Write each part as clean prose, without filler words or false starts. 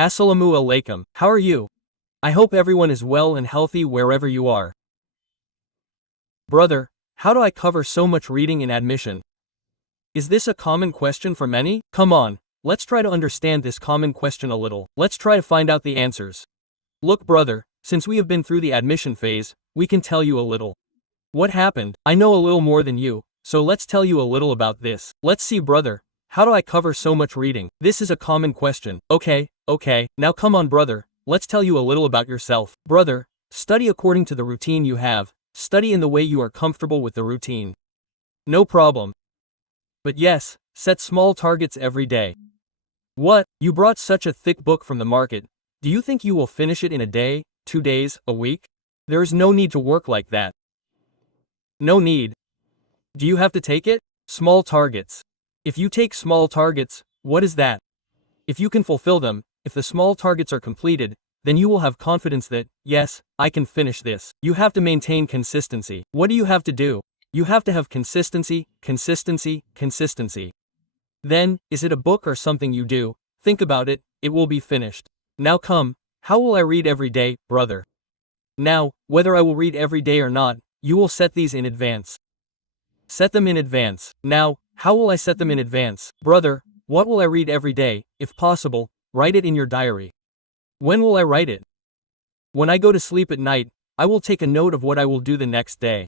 Assalamu alaikum. How are you? I hope everyone is well and healthy wherever you are. Brother, how do I cover so much reading in admission? Is this a common question for many? Come on, let's try to understand this common question a little. Let's try to find out the answers. Look, brother, since we have been through the admission phase, we can tell you a little. What happened? I know a little more than you, so let's tell you a little about this. Let's see, brother. How do I cover so much reading? This is a common question. Okay, now come on, brother. Let's tell you a little about yourself. Brother, study according to the routine you have. Study in the way you are comfortable with the routine. No problem. But yes, set small targets every day. What? You brought such a thick book from the market. Do you think you will finish it in a day, 2 days, a week? There is no need to work like that. No need. Do you have to take it? Small targets. If you take small targets, what is that? If you can fulfill them, if the small targets are completed, then you will have confidence that, yes, I can finish this. You have to maintain consistency. What do you have to do? You have to have consistency. Then, is it a book or something you do? Think about it, it will be finished. Now come, how will I read every day, brother? Now, whether I will read every day or not, you will set these in advance. Set them in advance. Now, how will I set them in advance? Brother, what will I read every day? If possible, write it in your diary. When will I write it? When I go to sleep at night, I will take a note of what I will do the next day.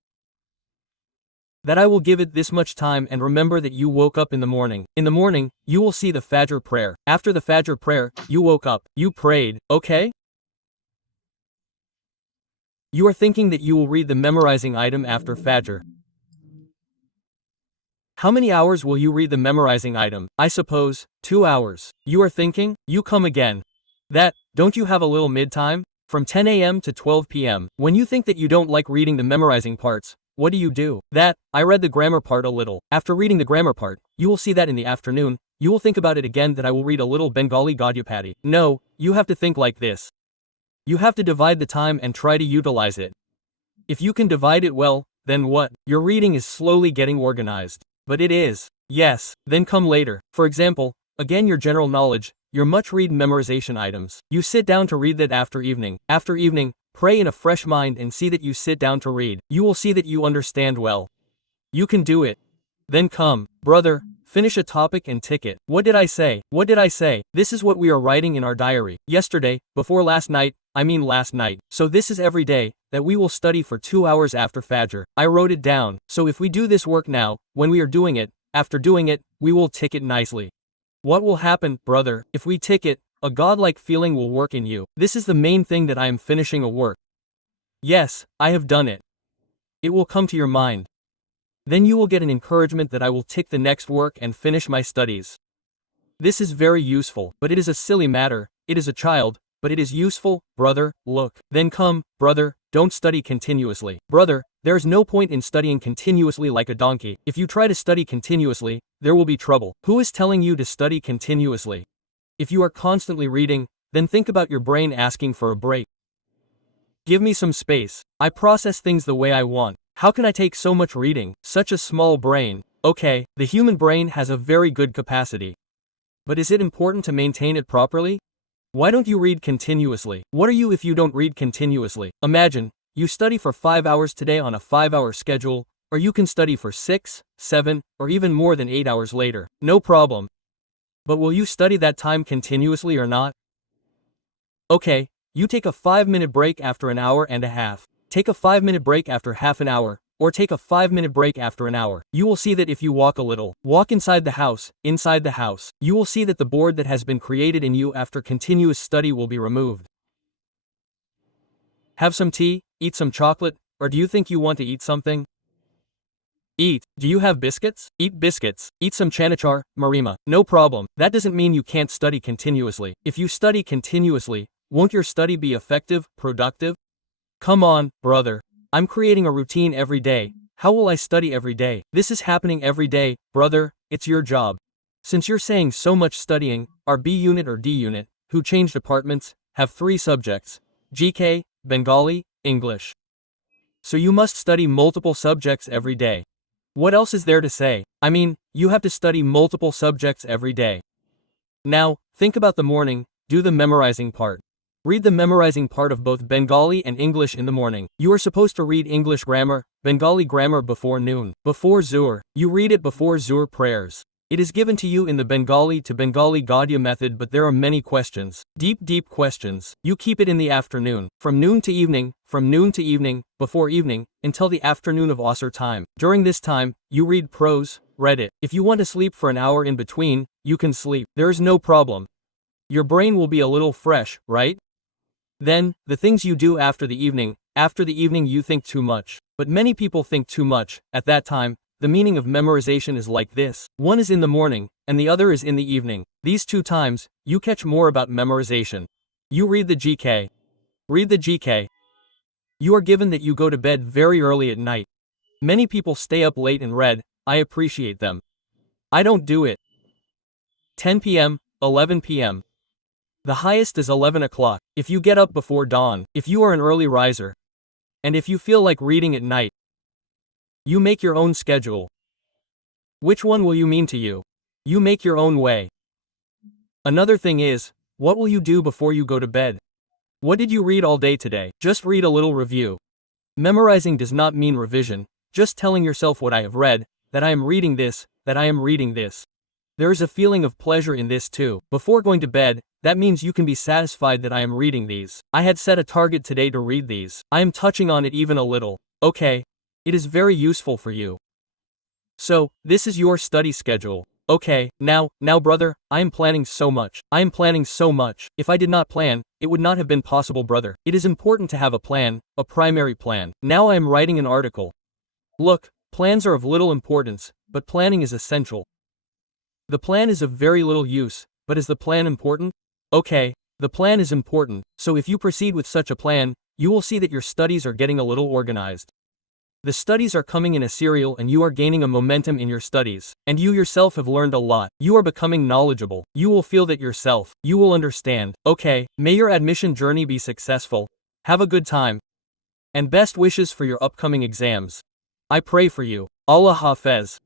That I will give it this much time, and remember that you woke up in the morning. In the morning, you will see the Fajr prayer. After the Fajr prayer, you woke up. You prayed, okay? You are thinking that you will read the memorizing item after Fajr. How many hours will you read the memorizing item? I suppose, 2 hours. You are thinking? You come again. Don't you have a little mid-time? From 10 a.m. to 12 p.m. When you think that you don't like reading the memorizing parts, what do? I read the grammar part a little. After reading the grammar part, you will see that in the afternoon, you will think about it again that I will read a little Bengali Gadyapadi. No, you have to think like this. You have to divide the time and try to utilize it. If you can divide it well, then what? Your reading is slowly getting organized. But it is. Yes, then come later. For example, again your general knowledge, your much read memorization items. You sit down to read that after evening. After evening, pray in a fresh mind and see that you sit down to read. You will see that you understand well. You can do it. Then come, brother, finish a topic and tick it. What did I say? This is what we are writing in our diary. Yesterday, before last night, last night. So this is every day, that we will study for 2 hours after Fajr. I wrote it down. So if we do this work now, when we are doing it, after doing it, we will tick it nicely. What will happen, brother, if we tick it? A godlike feeling will work in you. This is the main thing, that I am finishing a work. Yes, I have done it. It will come to your mind. Then you will get an encouragement that I will tick the next work and finish my studies. This is very useful, but it is a silly matter. It is a child, but it is useful, brother. Look. Then come, brother, don't study continuously. Brother, there is no point in studying continuously like a donkey. If you try to study continuously, there will be trouble. Who is telling you to study continuously? If you are constantly reading, then think about your brain asking for a break. Give me some space. I process things the way I want. How can I take so much reading? Such a small brain. Okay, the human brain has a very good capacity. But is it important to maintain it properly? Why don't you read continuously? What are you if you don't read continuously? Imagine, you study for 5 hours today on a 5-hour schedule, or you can study for 6, 7, or even more than 8 hours later. No problem. But will you study that time continuously or not? Okay, you take a 5-minute break after an hour and a half. Take a 5-minute break after half an hour, or take a 5-minute break after an hour. You will see that if you walk a little, walk inside the house, you will see that the board that has been created in you after continuous study will be removed. Have some tea, eat some chocolate, or do you think you want to eat something? Eat. Do you have biscuits? Eat biscuits. Eat some chanachar, marima. No problem. That doesn't mean you can't study continuously. If you study continuously, won't your study be effective, productive? Come on, brother. I'm creating a routine every day. How will I study every day? This is happening every day, brother. It's your job. Since you're saying so much studying, our B unit or D unit, who change departments, have 3 subjects: GK, Bengali, English. So you must study multiple subjects every day. What else is there to say? You have to study multiple subjects every day. Now, think about the morning. do the memorizing part. Read the memorizing part of both Bengali and English in the morning. You are supposed to read English grammar, Bengali grammar before noon. Before Zuhr, you read it before Zuhr prayers. It is given to you in the Bengali to Bengali Gadya method, but there are many questions. Deep questions. You keep it in the afternoon. From noon to evening, before evening, until the afternoon of Asr time. During this time, you read prose, read it. If you want to sleep for an hour in between, you can sleep. There is no problem. Your brain will be a little fresh, right? Then, the things you do after the evening you think too much. But many people think too much. At that time, the meaning of memorization is like this. One is in the morning, and the other is in the evening. These 2 times, you catch more about memorization. You read the GK. Read the GK. You are given that you go to bed very early at night. Many people stay up late and read. I appreciate them. I don't do it. 10 p.m., 11 p.m. The highest is 11 o'clock. If you get up before dawn, if you are an early riser, and if you feel like reading at night, you make your own schedule. Which one will you mean to you? You make your own way. Another thing is, what will you do before you go to bed? What did you read all day today? Just read a little review. Memorizing does not mean revision, just telling yourself what I have read, that I am reading this, that I am reading this. There is a feeling of pleasure in this too. Before going to bed, that means you can be satisfied that I am reading these. I had set a target today to read these. I am touching on it even a little. Okay. It is very useful for you. So, this is your study schedule. Okay, now brother, I am planning so much. If I did not plan, it would not have been possible, brother. It is important to have a plan, a primary plan. Now I am writing an article. Look, plans are of little importance, but planning is essential. The plan is of very little use, but is the plan important? Okay, the plan is important, so if you proceed with such a plan, you will see that your studies are getting a little organized. The studies are coming in a serial and you are gaining a momentum in your studies. And you yourself have learned a lot. You are becoming knowledgeable. You will feel that yourself. You will understand. Okay, may your admission journey be successful. Have a good time. And best wishes for your upcoming exams. I pray for you. Allah Hafez.